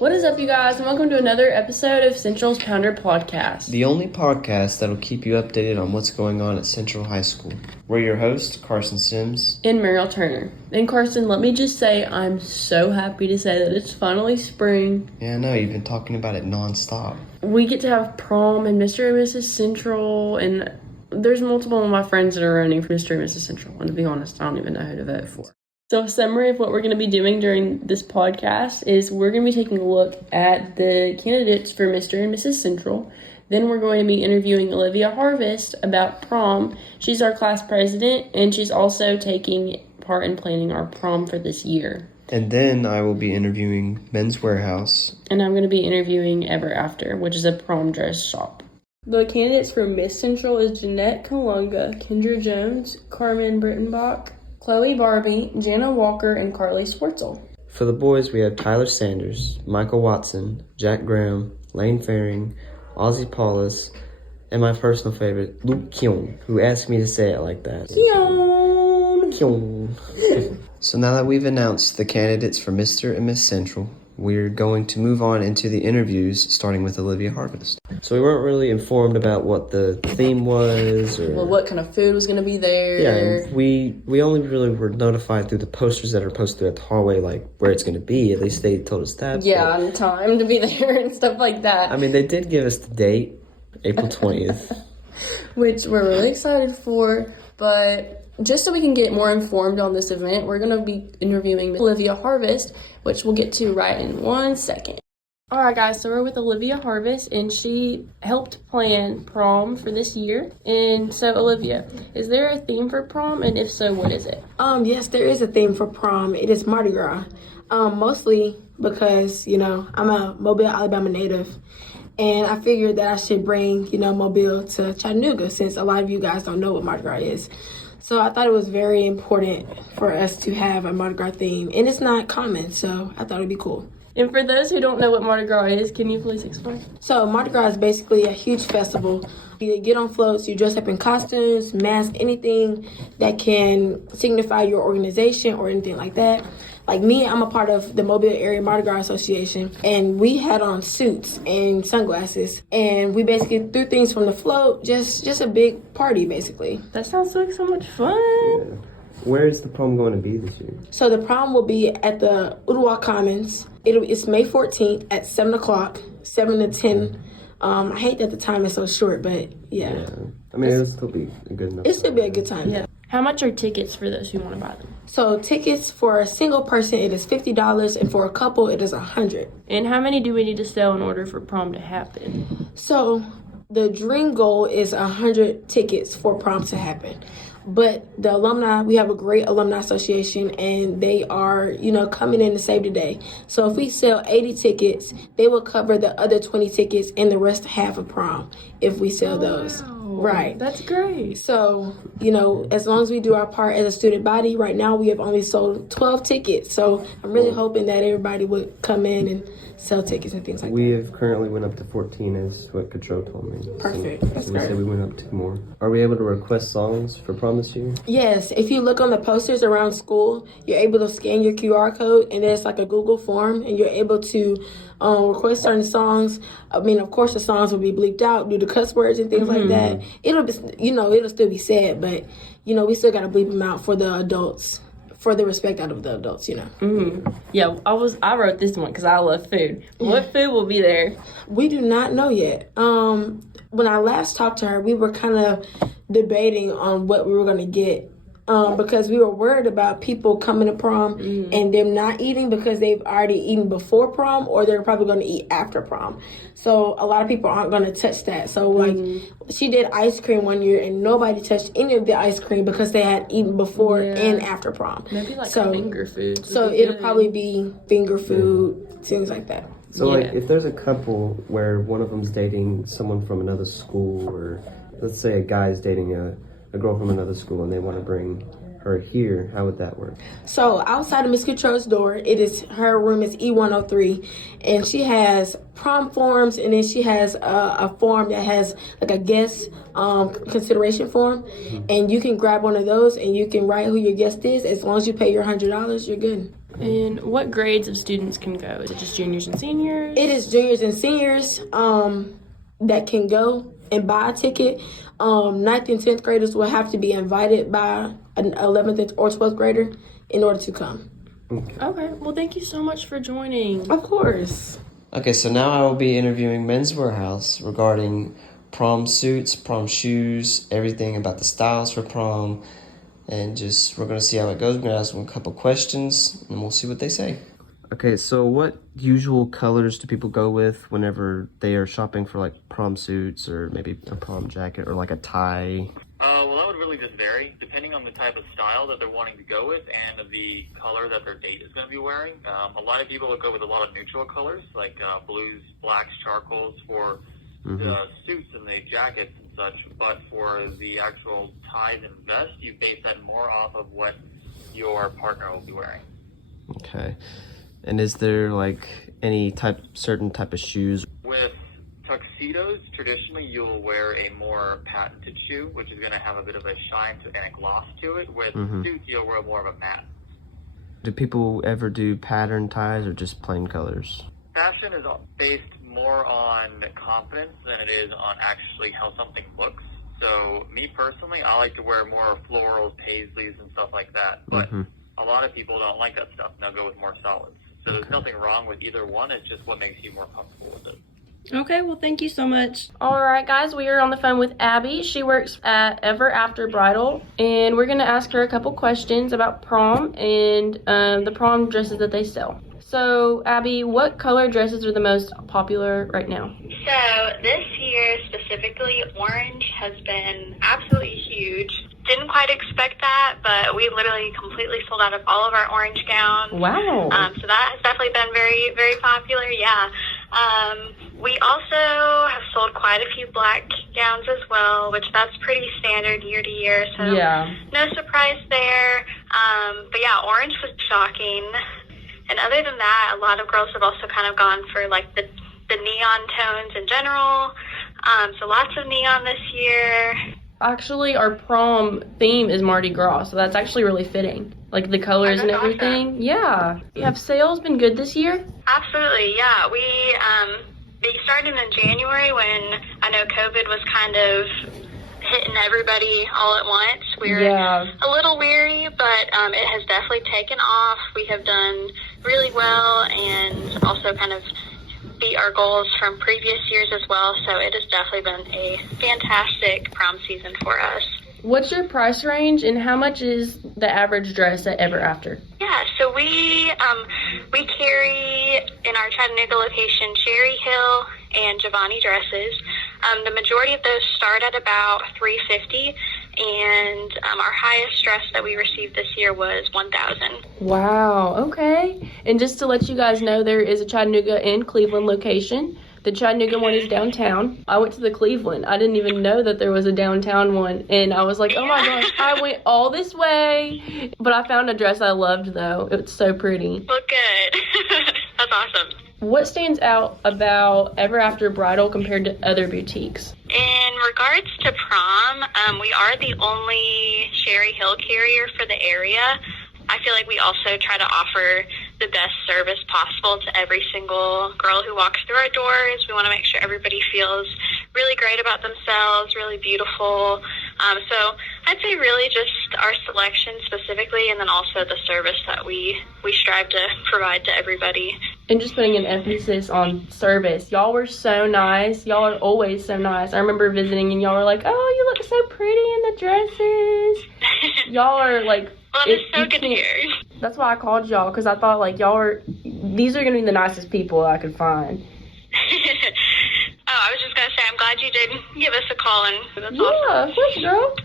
What is up, you guys, and welcome to another episode of Central's Pounder Podcast. The only podcast that'll keep you updated on what's going on at Central High School. We're your hosts, Carson Sims and Meryl Turner. And Carson, let me just say I'm so happy to say that it's finally spring. Yeah, I know, you've been talking about it nonstop. We get to have prom and Mr. and Mrs. Central, and there's multiple of my friends that are running for Mr. and Mrs. Central. And to be honest, I don't even know who to vote for. So a summary of what we're going to be doing during this podcast is we're going to be taking a look at the candidates for Mr. and Mrs. Central. Then we're going to be interviewing Olivia Harvest about prom. She's our class president, and she's also taking part in planning our prom for this year. And then I will be interviewing Men's Warehouse. And I'm going to be interviewing Ever After, which is a prom dress shop. The candidates for Miss Central is Jeanette Kalunga, Kendra Jones, Carmen Brittenbach, Chloe Barbie, Jana Walker, and Carly Swartzel. For the boys, we have Tyler Sanders, Michael Watson, Jack Graham, Lane Faring, Ozzie Paulus, and my personal favorite, Luke Kyung, who asked me to say it like that. Kyung. So now that we've announced the candidates for Mr. and Miss Central, we're going to move on into the interviews, starting with Olivia Harvest. So we weren't really informed about what the theme was, or what kind of food was going to be there. Yeah, we only really were notified through the posters that are posted at the hallway, like where it's going to be. At least they told us that. Yeah, and time to be there and stuff like that. I mean, they did give us the date, April 20th. Which we're really excited for, but just so we can get more informed on this event, we're going to be interviewing Olivia Harvest, which we'll get to right in 1 second. All right, guys, so we're with Olivia Harvest, and she helped plan prom for this year. And so, Olivia, is there a theme for prom, and if so, what is it? Yes, there is a theme for prom. It is Mardi Gras, mostly because, I'm a Mobile, Alabama native. And I figured that I should bring, Mobile to Chattanooga, since a lot of you guys don't know what Mardi Gras is. So I thought it was very important for us to have a Mardi Gras theme. And it's not common, so I thought it would be cool. And for those who don't know what Mardi Gras is, can you please explain? So Mardi Gras is basically a huge festival. You get on floats, you dress up in costumes, masks, anything that can signify your organization or anything like that. Like me, I'm a part of the Mobile Area Mardi Gras Association, and we had on suits and sunglasses, and we basically threw things from the float, just a big party, basically. That sounds like so much fun. Yeah. Where is the prom going to be this year? So the prom will be at the Ottawa Commons. It's May 14th at 7 o'clock, 7 to 10. I hate that the time is so short, but yeah. I mean, it'll still be a good enough. It'll still be a good time. Yeah. How much are tickets for those who want to buy them? So tickets for a single person, it is $50, and for a couple, it is $100. And how many do we need to sell in order for prom to happen? So the dream goal is 100 tickets for prom to happen. But the alumni, we have a great alumni association, and they are, coming in to save the day. So if we sell 80 tickets, they will cover the other 20 tickets and the rest half of prom if we sell those. Wow. Right. That's great. So, as long as we do our part as a student body, right now we have only sold 12 tickets. So I'm really hoping that everybody would come in and sell tickets and things like We that. have currently went up to 14, as what Control told me. Perfect. That's so we great. said we went up 2 more. Are we able to request songs for prom this year? Yes, if you look on the posters around school, you're able to scan your QR code, and there's like a Google form, and you're able to request certain songs. I mean, of course, the songs will be bleeped out due to cuss words and things like that. It'll be, it'll still be said, but we still got to bleep them out for the adults, for the respect out of the adults. Yeah, I wrote this one because I love food. What food will be there? We do not know yet. When I last talked to her, we were kind of debating on what we were going to get. Because we were worried about people coming to prom and them not eating because they've already eaten before prom, or they're probably going to eat after prom. So a lot of people aren't going to touch that. So she did ice cream one year, and nobody touched any of the ice cream because they had eaten before and after prom. Maybe like finger food. So it'll probably be finger food, things like that. So if there's a couple where one of them's dating someone from another school, or let's say a guy's dating a girl from another school and they want to bring her here, how would that work? So outside of Miss Control's door, her room is E103, and she has prom forms, and then she has a form that has like a guest consideration form, and you can grab one of those and you can write who your guest is. As long as you pay your $100, you're good. And what grades of students can go? Is it just juniors and seniors? It is juniors and seniors that can go and buy a ticket. 9th and 10th graders will have to be invited by an 11th or 12th grader in order to come. Okay. Well, thank you so much for joining. Of course. Okay, so now I will be interviewing Men's Warehouse regarding prom suits, prom shoes, everything about the styles for prom, and just we're going to see how it goes. We're going to ask them a couple questions, and we'll see what they say. Okay, so what usual colors do people go with whenever they are shopping for like prom suits or maybe a prom jacket or like a tie? Well, that would really just vary depending on the type of style that they're wanting to go with and the color that their date is going to be wearing. A lot of people will go with a lot of neutral colors like blues, blacks, charcoals for the suits and the jackets and such. But for the actual ties and vest, you base that more off of what your partner will be wearing. Okay. And is there like any certain type of shoes? With tuxedos, traditionally you'll wear a more patented shoe, which is going to have a bit of a shine and a gloss to it. With suits, you'll wear more of a matte. Do people ever do pattern ties or just plain colors? Fashion is based more on confidence than it is on actually how something looks. So me personally, I like to wear more florals, paisleys, and stuff like that. But a lot of people don't like that stuff, and they'll go with more solids. So there's nothing wrong with either one. It's just what makes you more comfortable with it. Okay, well, thank you so much. All right, guys, we are on the phone with Abby. She works at Ever After Bridal, and we're going to ask her a couple questions about prom and the prom dresses that they sell. So, Abby, what color dresses are the most popular right now? So, this year, specifically, orange has been absolutely huge. Didn't quite expect that, but we literally completely sold out of all of our orange gowns. Wow. So that has definitely been very, very popular, yeah. We also have sold quite a few black gowns as well, which that's pretty standard year to year, so no surprise there. But yeah, orange was shocking. And other than that, a lot of girls have also kind of gone for like the neon tones in general. So lots of neon this year. Actually, our prom theme is Mardi Gras, so that's actually really fitting. Like the colors and everything. Awesome. Yeah. Have sales been good this year? Absolutely, yeah. They started in January when I know COVID was kind of hitting everybody all at once. We were a little weary, but it has definitely taken off. We have done really well and also kind of beat our goals from previous years as well. So it has definitely been a fantastic prom season for us. What's your price range and how much is the average dress at Ever After? Yeah, so we carry in our Chattanooga location Cherry Hill and Giovanni dresses. The majority of those start at about $350, and our highest dress that we received this year was $1,000. Wow, okay. And just to let you guys know, there is a Chattanooga and Cleveland location. The Chattanooga one is downtown. I went to the Cleveland. I didn't even know that there was a downtown one. And I was like, oh my gosh, I went all this way. But I found a dress I loved, though. It's so pretty. Look good. That's awesome. What stands out about Ever After Bridal compared to other boutiques? In regards to prom, we are the only Cherry Hill carrier for the area. I feel like we also try to offer the best service possible to every single girl who walks through our doors. We want to make sure everybody feels really great about themselves, really beautiful. So I'd say really just our selection specifically, and then also the service that we strive to provide to everybody. And just putting an emphasis on service. Y'all were so nice. Y'all are always so nice. I remember visiting and y'all were like, oh, you look so pretty in the dresses. Y'all are like... Well, it's so good to hear. That's why I called y'all, because I thought, like, these are going to be the nicest people I could find. I was just going to say, I'm glad you did give us a call, and that's awesome. Yeah, of course, girl.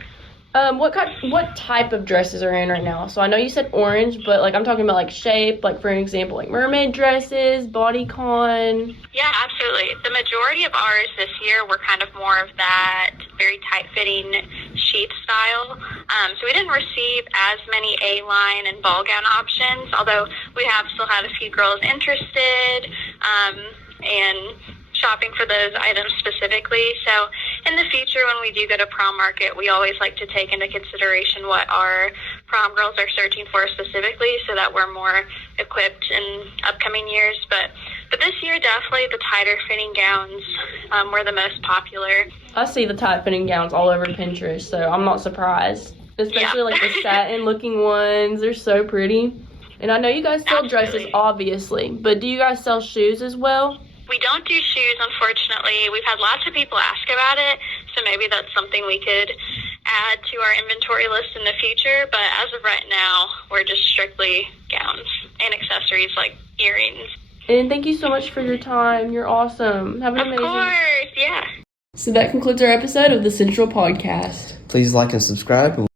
What type of dresses are in right now? So I know you said orange, but, like, I'm talking about, like, shape, like, for an example, like mermaid dresses, bodycon. Yeah, absolutely. The majority of ours this year were kind of more of that very tight-fitting sheath style. So we didn't receive as many A-line and ball gown options, although we have still had a few girls interested and shopping for those items specifically. So in the future, when we do go to prom market, we always like to take into consideration what our prom girls are searching for specifically, so that we're more equipped in upcoming years. But this year, definitely the tighter fitting gowns were the most popular. I see the tight fitting gowns all over Pinterest, so I'm not surprised. Especially like the satin looking ones. They're so pretty. And I know you guys sell dresses, obviously, but do you guys sell shoes as well? We don't do shoes, unfortunately. We've had lots of people ask about it, so maybe that's something we could add to our inventory list in the future. But as of right now, we're just strictly gowns and accessories like earrings. And thank you so much for your time. You're awesome. Have an amazing... Of course, yeah. So that concludes our episode of the Central Podcast. Please like and subscribe.